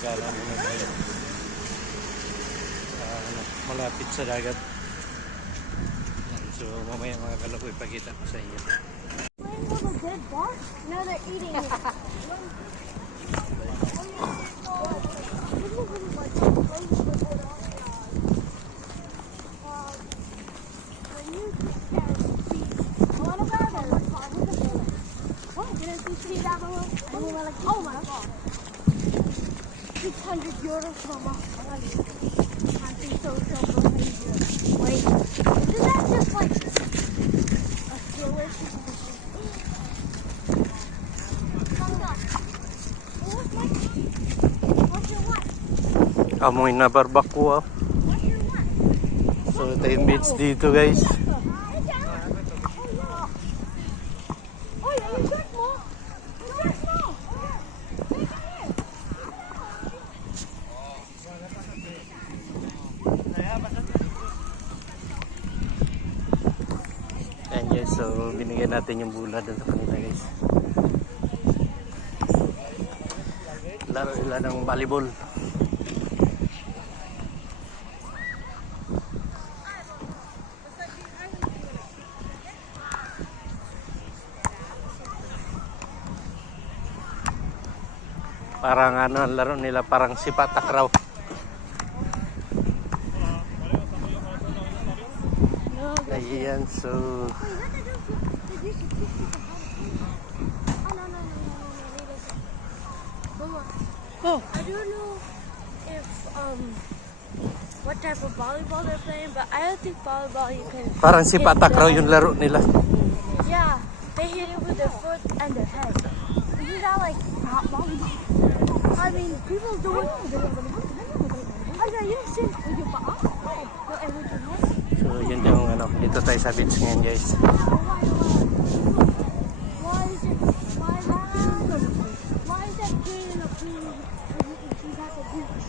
gala muna tayo. Malapit sa dagat. So mamaya mga kalakoy ipakita ko sa inyo. Now they're eating it. Oh my god. 600 euros, Mama. Antisocial behavior. Wait, isn't that just like a delicious? Amoy na barbacoa. So 10 minutes dito guys. Ayan guys, so binigyan natin yung bula doon sa kanila guys. Laro nila ng volleyball. Parang ano ang laro nila, parang sipa-takraw. Ayan, so I don't know if what type of volleyball they're playing, but I don't think volleyball you can. parang sipa-takraw yung laro nila. Yeah, they hit it with their foot and their head. Isn't that like not volleyball? I mean, people do it. So yun yung ano, dito tayo sa beach ngayon guys. Why is it green in a pool? She's at the beach.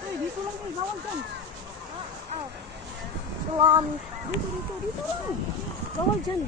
Hey, dito lang yung bawal dyan. Salami. Dito lang. Bawal dyan.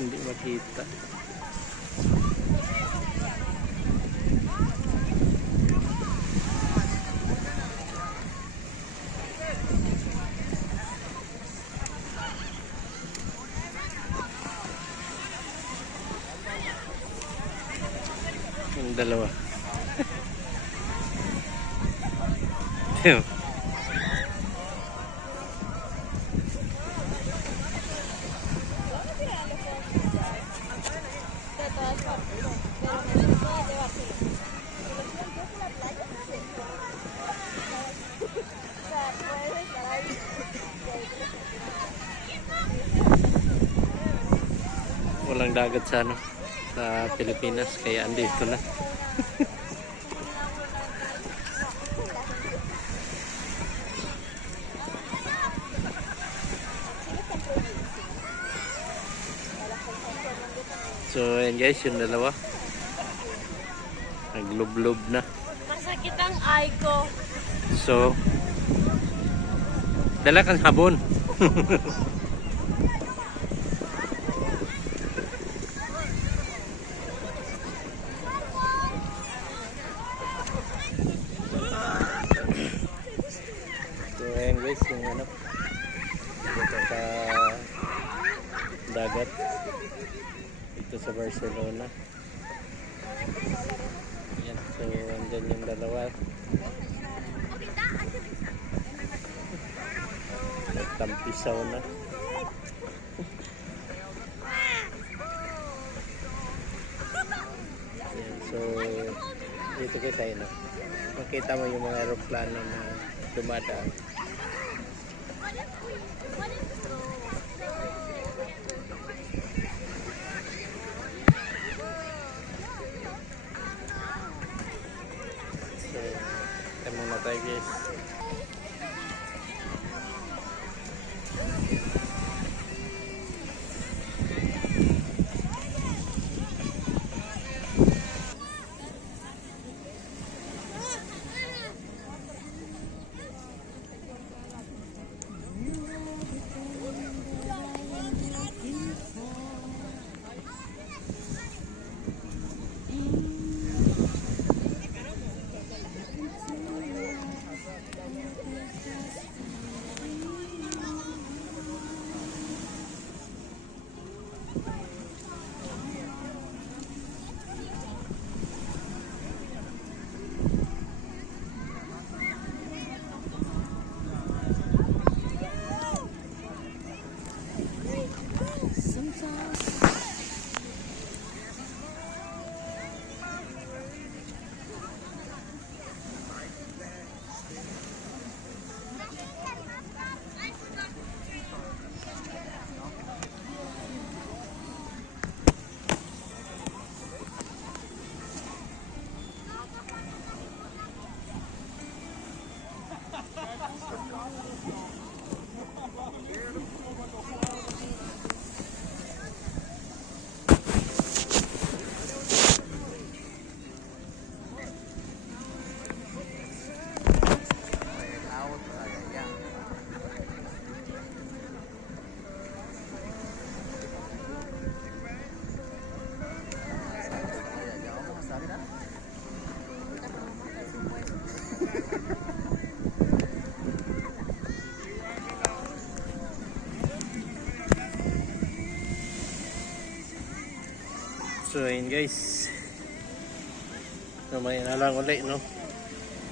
Hindi makita. Yung dalawa. Walang dagat sa ano, sa Pilipinas, kaya andito na. So ayan guys, yung dalawa naglublob na. Masakit ang eye ko. So dala kang habon. sa Barcelona. Yan, so andyan yung dalawa. Nagtampisaw na. Yan, so dito kayo sa ino. Makita mo yung mga aeroplano na dumadaan. So, tayo muna tayo guys. So ayun guys, mamaya na lang ulit no,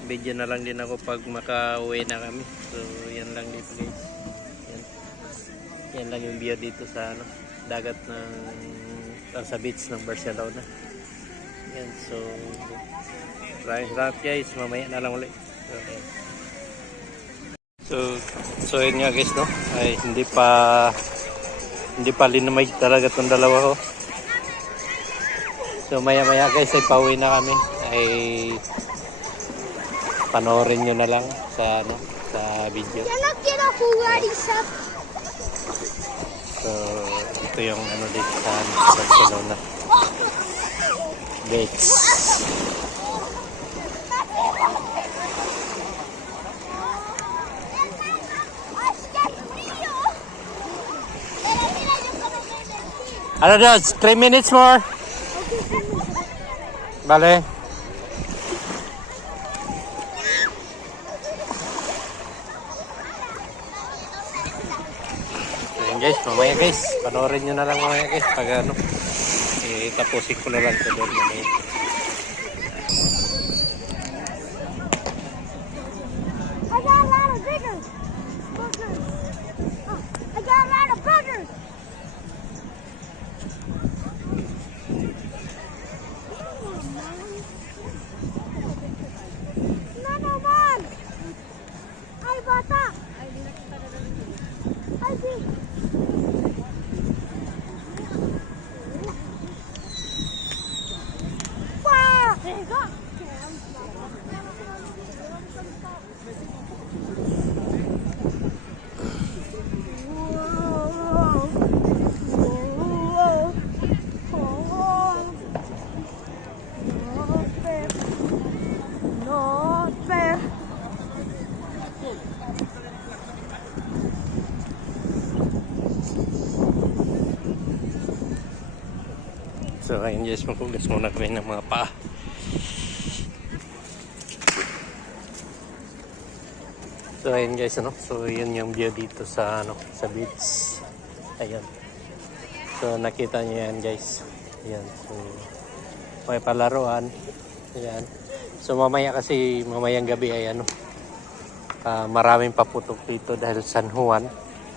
video na lang din ako pag makauwi na kami. So yan lang dito guys, yan lang yung view dito sa ano, dagat ng sa beach ng Barcelona. Yan, so maraming salamat guys, mamaya na lang ulit. Okay. So yun nga guys no, ay hindi pa linamig talaga tong dalawa ko. So maya guys ay pauwi na kami, ay panoorin nyo na lang sa ano, sa video. So ito yung ano dito sa Barcelona beach. Ano daw? 3 minutes more? Vale. Ayan guys, mamaya guys. Panoorin nyo na lang mamaya guys. Pag ano, tapusin ko na lang ito doon mamaya. I got a lot of burgers. I got a lot of burgers. So ayun guys, maghugas muna kami ng mga paa. So ayun guys, ano? So yun yung view dito sa ano, sa beach. Ayun. So nakita niyo yan guys. Ayan, so may palaruan. Ayan. So mamayang gabi ay maraming paputok dito dahil San Juan.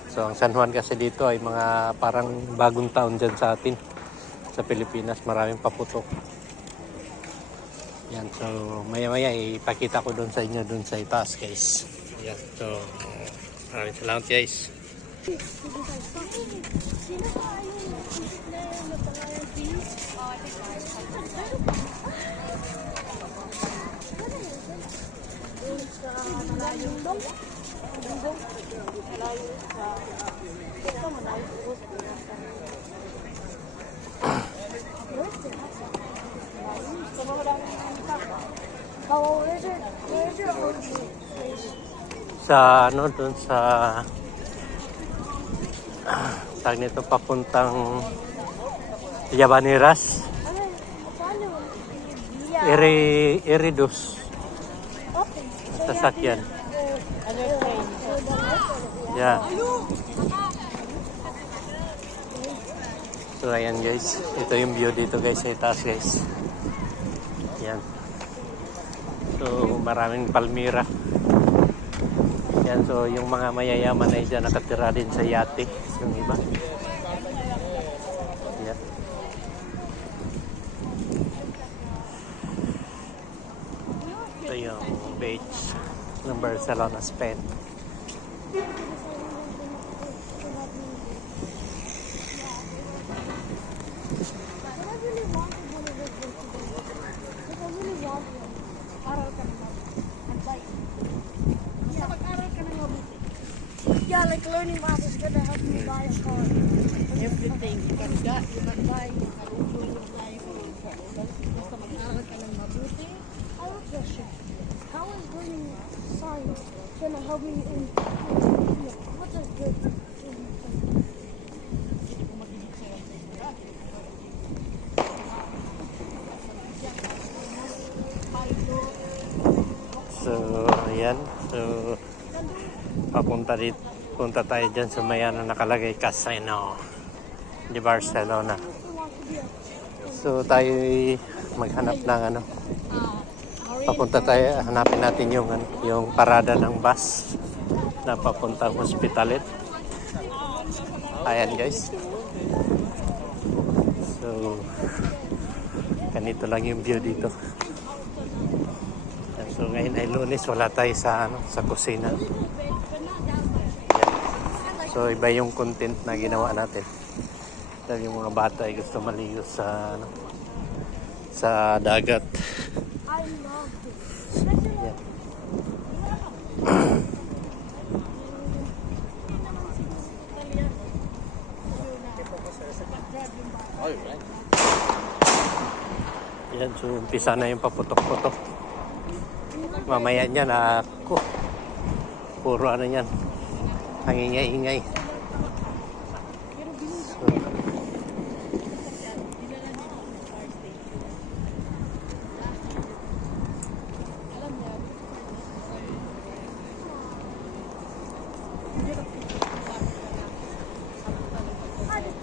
So ang San Juan kasi dito ay mga parang bagong taon dyan sa atin. Sa Pilipinas, maraming paputok. Yan, so maya-maya ipakita ko doon sa inyo doon sa itaas, guys. Yan, so maraming salamat, guys. Oh, where's your OG place? Sa doon sa tag nito papuntang Llavaneras, Paano? Yeah. Iridos, Okay. sasakyan. Yeah. So ayan, guys, ito yung view dito, guys, sa itaas, guys. Yan. So maraming palmira. Yan, so yung mga mayayaman ay dyan nakatira din sa yate, yung iba. Yan. Ito yung beach ng Barcelona, Spain. Yeah, like learning math is gonna help me buy a car. Everything you can buy, you can buy basta mag-aral ka ng mabuti. I have a question. How is learning science gonna help me in what's a good So, ayan. So, punta tayo dyan sa maya na nakalagay Casino de Barcelona. So, tayo maghanap ng papunta tayo, hanapin natin yung parada ng bus na papuntang Hospitalet. Ayan, guys. So, ganito lang yung view dito. So ngayon ay Lunes, wala tayo sa kusina. Yan. So iba yung content na ginawa natin. Dahil yung mga bata ay gusto maligo sa dagat. I love this. Yan. Yan, so umpisa na yung paputok-putok. Mamaya niyan puro yan, ang ingay-ingay.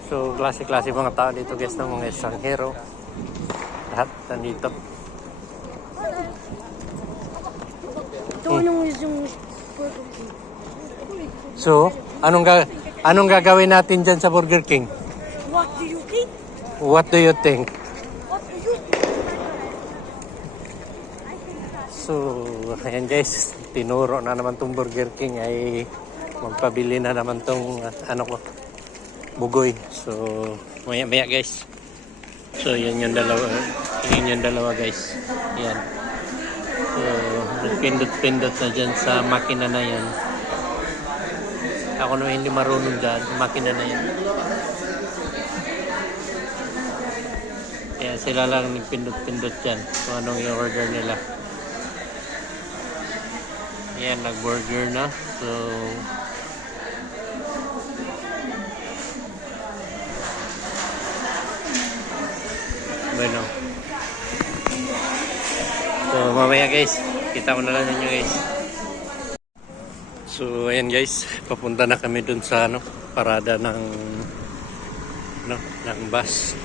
So klase-klase mga tao dito, guys, ng mga estranghero. Lahat nandito. So, anong gagawin natin dyan sa Burger King? What do you think? What do you think? What do you think? So, ayan, guys, tinuro na naman tong Burger King ay magpabili na naman tong bugoy. So, maya guys. So, yan yung dalawa, guys. Yan. So, nagpindot-pindot na dyan sa makina na yan. Ako naman hindi marunong dyan, makina na yan. Kaya sila lang nagpindot-pindot dyan kung anong i-order nila. Ayan, nag-burger na. So, bueno. So, mamaya guys, kita ko na lang ninyo, guys. So, ayan guys, papunta na kami dun sa parada ng bus.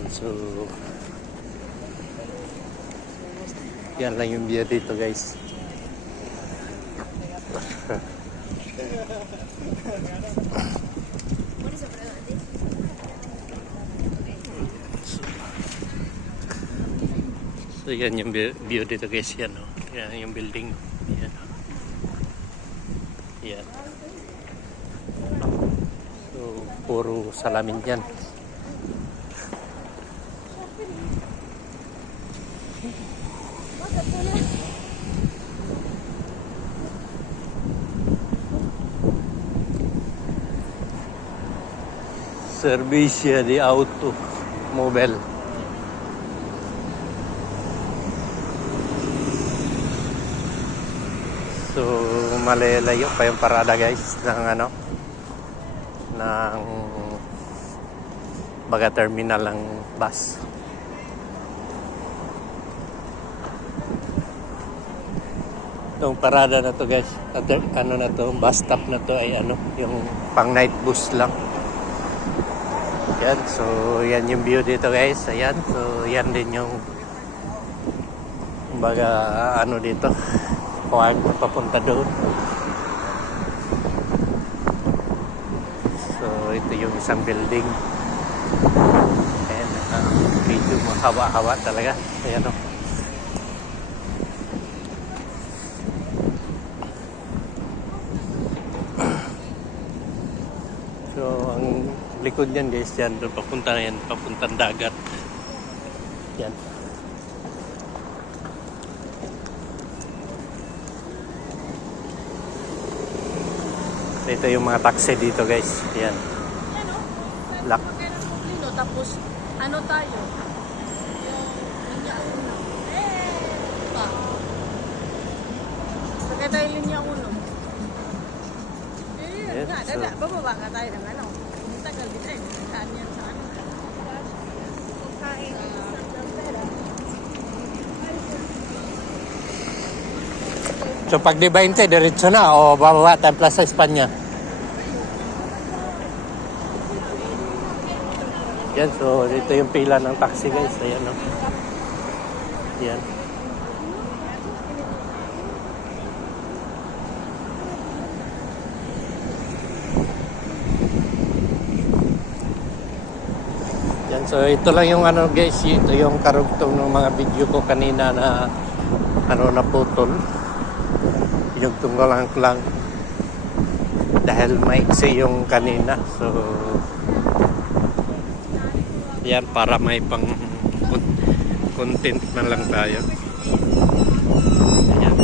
Yan, so yan lang yung view dito guys. So yan yung view dito guys, yan o. Yan yung building. Yan. Yan. So puro salamin yan. Servicia di automobile. So malalayo pa yung parada guys ng ano ng baga terminal ng bus. Itong parada na to guys, ano na to, bus stop na to ay ano, yung pang night bus lang. Yan, so yan yung view dito guys. Ayan, so yan din yung baga ano dito, kuhaan papunta doon. So ito yung isang building. Ayan, medyo mahawa-hawa talaga. Ayan o. So ang likod niyan guys, yan doon papunta na yan, papuntang dagat. Yan. So, ito yung mga taxi dito guys. Yan. Lock. Tapos, ano tayo? Yung linya uno. Pa. Sakay tayo linya uno. Yes, Nga, so- dada. Bababa ka tayo ng ano. Tagal din eh. Saan yan sa ano? Kain. So pag di 20, diretso na o bababa tayo Plaza Espanya. Yan, so dito yung pila ng taxi guys. Ayan o. Yan. Yan, so ito lang yung ano guys, ito yung karugtong ng mga video ko kanina na ano naputol. Yung tunggalan ko lang dahil maiksi yung kanina, so yan para may pang content man lang tayo. Ayan.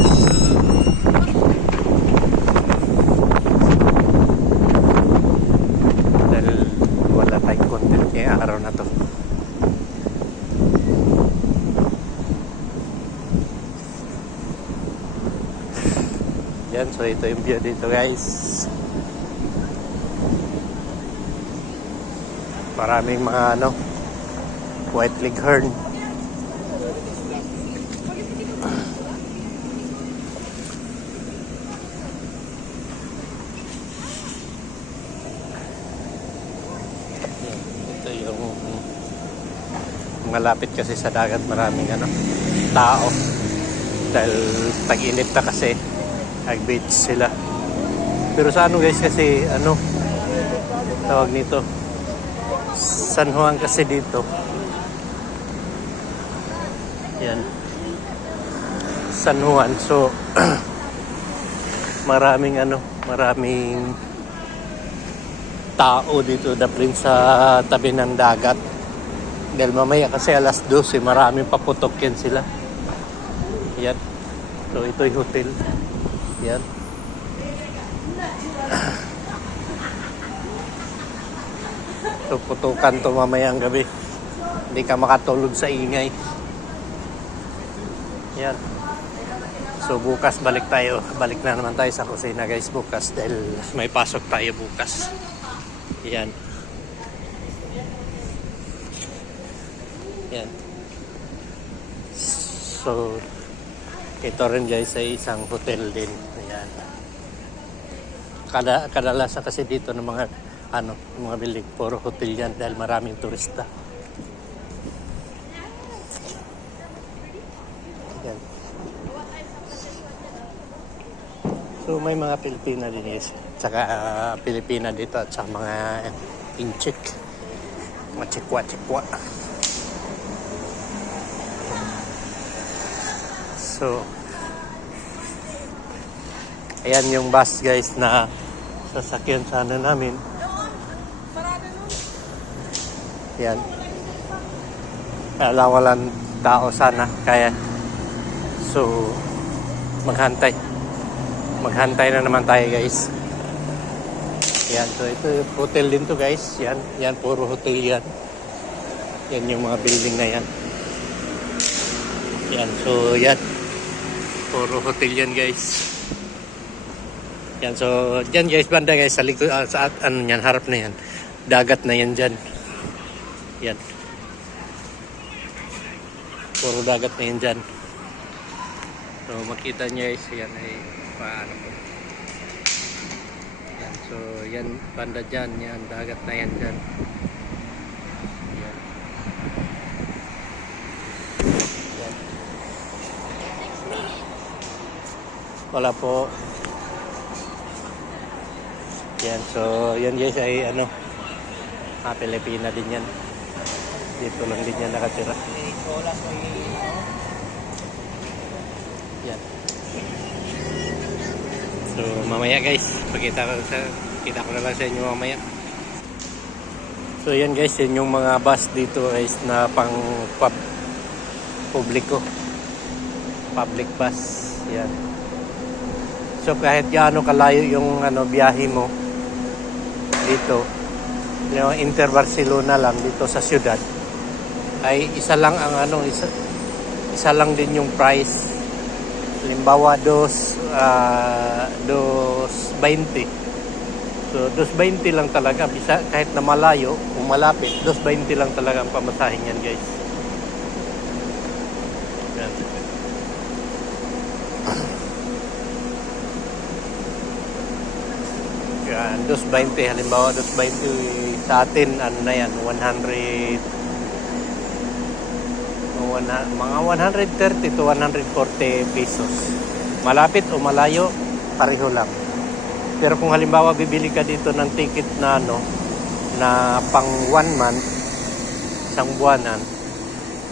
Dahil wala tayong content ngayong araw na to. Yan, so ito yung view dito guys. Maraming mga ano, white leghorn. Ito yung malapit kasi sa dagat, maraming ano, tao. Dahil tag-init na kasi. Nag-beach sila. Pero sa ano guys kasi ano tawag nito, San Juan kasi dito. Yan. San Juan. So maraming ano, maraming tao dito daplin sa tabi ng dagat. Dahil mamaya kasi alas 12, maraming paputok yan sila. Yan. So ito yung hotel. Yan. So putukan to mamayang gabi. Hindi ka makatulog sa ingay. Yan. So bukas balik tayo. Balik na naman tayo sa kusina guys bukas dahil may pasok tayo bukas. Yan. Yan. So ito rin guys ay isang hotel din. Ayan. Kadalasan kasi dito ng mga ano, mga building puro hotel yan dahil maraming turista. So may mga Pilipina din guys. Tsaka Pilipina dito at saka mga inchik. Mga chikwa-chikwa. So ayan yung bus guys na sasakyan sana namin. Yan. Walang tao sana. Kaya so maghantay na naman tayo guys. Yan. So ito yung hotel din to guys. Yan puro hotel yan. Yan yung mga building na yan. Yan. So yan. Puro hotel yan guys. Yan. So dyan guys, banda guys, sa likod, sa ano yan, harap na yan. Dagat na yan dyan. Yan. Puro dagat na yan dyan. So makita nyo guys, yan ay paano po. Yan. So yan, banda dyan. Yan, dagat na yan dyan. Yan. Yan. Wala po. Yan, so yan guys ay ano, Pilipina din yan. Dito lang din yan nakatira. Yan. So mamaya guys, kita ko na lang sa inyo mamaya. So yan guys, yan yung mga bus dito guys na pang publiko. Public bus. Yan. So kahit gaano kalayo yung ano biyahe mo dito, Inter Barcelona lang dito sa syudad, ay isa lang ang ano, isa lang din yung price. Halimbawa 2.20. So 2.20 lang talaga, bisa kahit na malayo o malapit, 2.20 lang talaga ang pamasahin yan guys. Yan. Yan, 2.20 halimbawa 2.20 sa atin, ano na yan, 100 mga 130 to 140 pesos. Malapit o malayo, pareho lang. Pero kung halimbawa bibili ka dito ng ticket na ano, na pang 1 month, isang buwanan,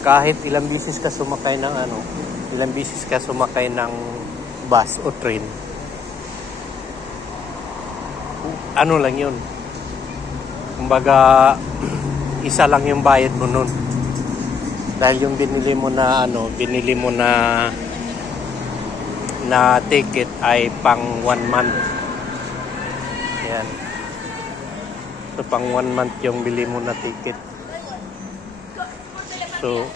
kahit ilang bisis ka sumakay ng ano, ilang bisis ka sumakay ng bus o train, ano lang yun. Kumbaga, isa lang yung bayad mo nun. Dahil yung binili mo na ano, na ticket ay pang 1 month. Yan. So pang 1 month yung bili mo na ticket. So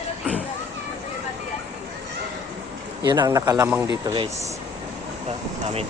yun ang nakalamang dito guys. Namin.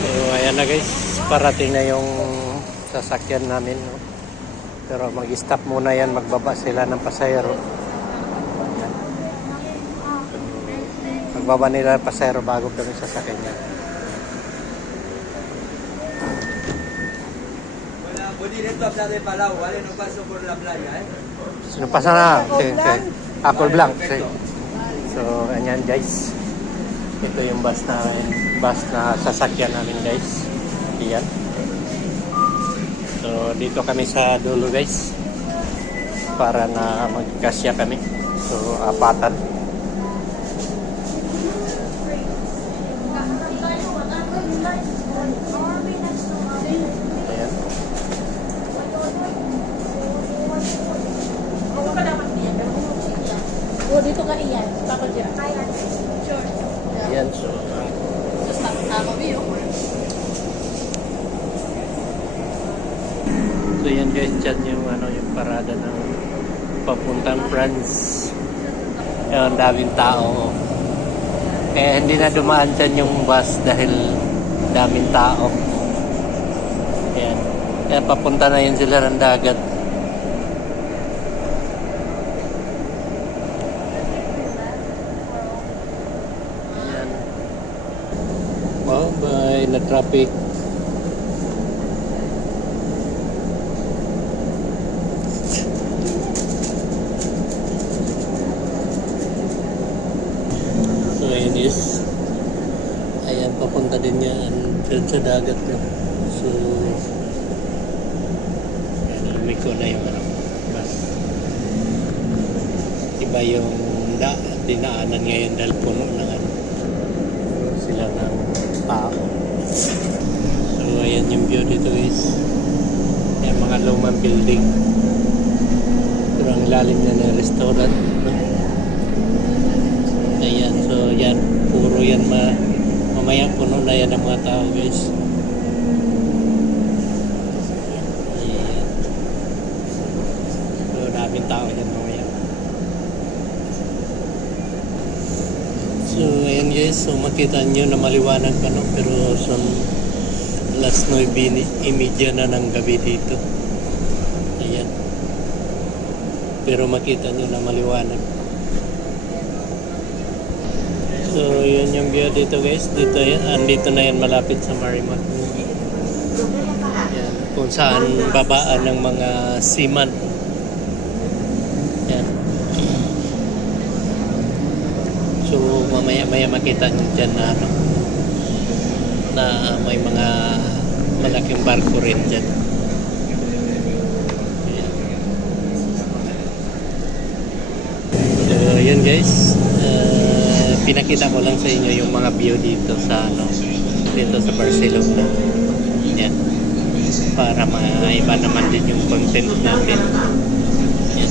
So ayan na guys, parating na yung sasakyan namin, no? Pero mag-stop muna yan, magbaba sila ng pasahero. Ayan. Magbaba nila ng pasahero bago kami sasakyan yan. Sino pasa na? Apple Blanc. So ayan guys, ito yung bus na sasakyan namin guys. Ayan. So dito kami sa dulo guys, para na magkasya kami. So apatan. Ayan. Oh, dito ka iyan. Papa dyan. Sure. Ayan. So Just tama mo yun. so yan guys, dyan yung ano, yung parada ng papuntang France. Ayan, daming tao. Eh hindi na dumaan dyan yung bus dahil daming tao. Ayan. Kaya papunta na yun sila ng dagat. sa traffic. So ayan is, ayan papunta din yan dun sa dagat, no? So ayan, lumiko na yung ano, mas iba yung dinaanan ngayon dahil puno ng ano, sila ng tao. So ayan yung view dito guys, yung mga lumang building, pero ang lalim na ng restaurant, no? Ayan, so yan, puro yan mamaya puno na yan ng mga tao guys. Ayan, so daming tao yan mamaya. So ayan guys, so makita nyo na maliwanag pa, no? Pero so alas 9:30 na ng gabi dito. Ayan, pero makita nyo na maliwanag. So yun yung view dito guys, dito yan, andito na yan malapit sa Marimat. Yan, kung saan babaan ng mga seaman. Yan. So mamaya makita nyo dyan na ano, na may mga malaking barko rin dyan. Yan. So yun guys, pinakita ko lang sa inyo yung mga view dito sa ano, dito sa Barcelona. Yan. Para maiba naman din yung content natin. Yan.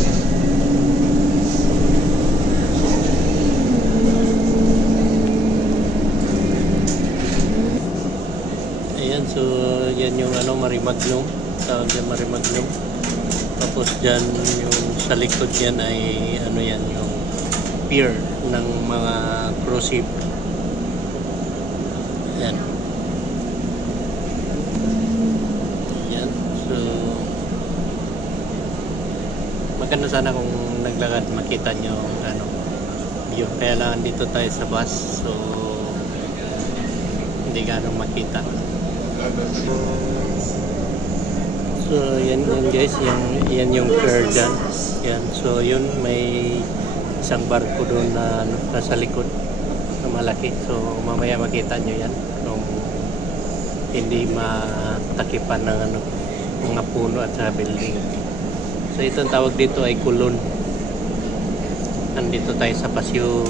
Ayan, so yan yung ano, Marimaglum. Tawag yan Marimaglum. Tapos dyan yung sa likod yan ay ano yan, yung pier ng mga cruise ship. Yan. Yan. So maganda sana kung naglakad makita nyo ano, view. Kaya lang dito tayo sa bus, so hindi ganong makita. So yan guys, yan yung pier dyan. Yan. So yun, may isang barko doon na nasa likod na malaki. So mamaya makita nyo yan kung hindi matakipan ng ano, mga puno at sa building. So ito ang tawag dito ay Kulon. Nandito tayo sa Paseo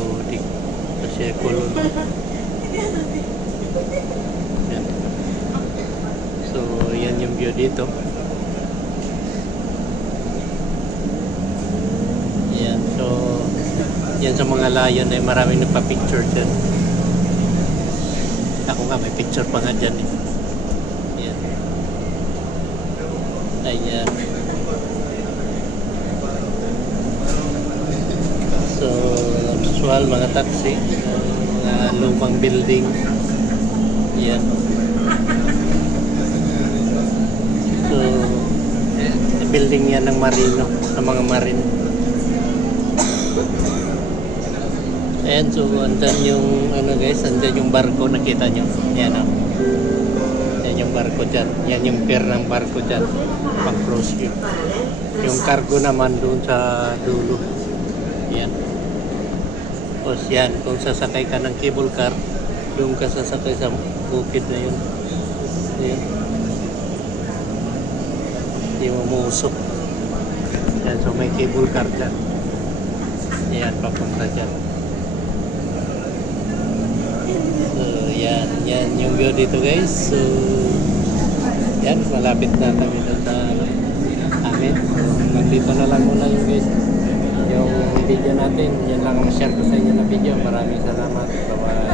Kulon. Yan. So yan yung view dito. Yan. So yan sa mga layon ay maraming nagpa-picture dyan. Ako nga, may picture pa nga dyan eh. Yan. Ayan. So, usual mga taxi, mga lumang building. Yan. So, building yan ng marino, sa mga marine. Ayan, so andyan yung ano guys, andyan yung barko, nakita nyo. Ayan o. Ayan yung barko dyan. Yan yung pier ng barko dyan. Pang cruise ship. Yung cargo naman doon sa dulo. Ayan. Tapos yan, kung sasakay ka ng cable car, yung ka sasakay sa bukid na yun. Ayan. Hindi mo muusok. Ayan, so may cable car dyan. Ayan, papunta dyan. So, yan yung view dito guys. So, yan, malapit na kami doon sa amin. So, nandito na lang muna yung guys. Yung video natin, yan lang ang share ko sa inyo na video. Maraming salamat. Bye-bye.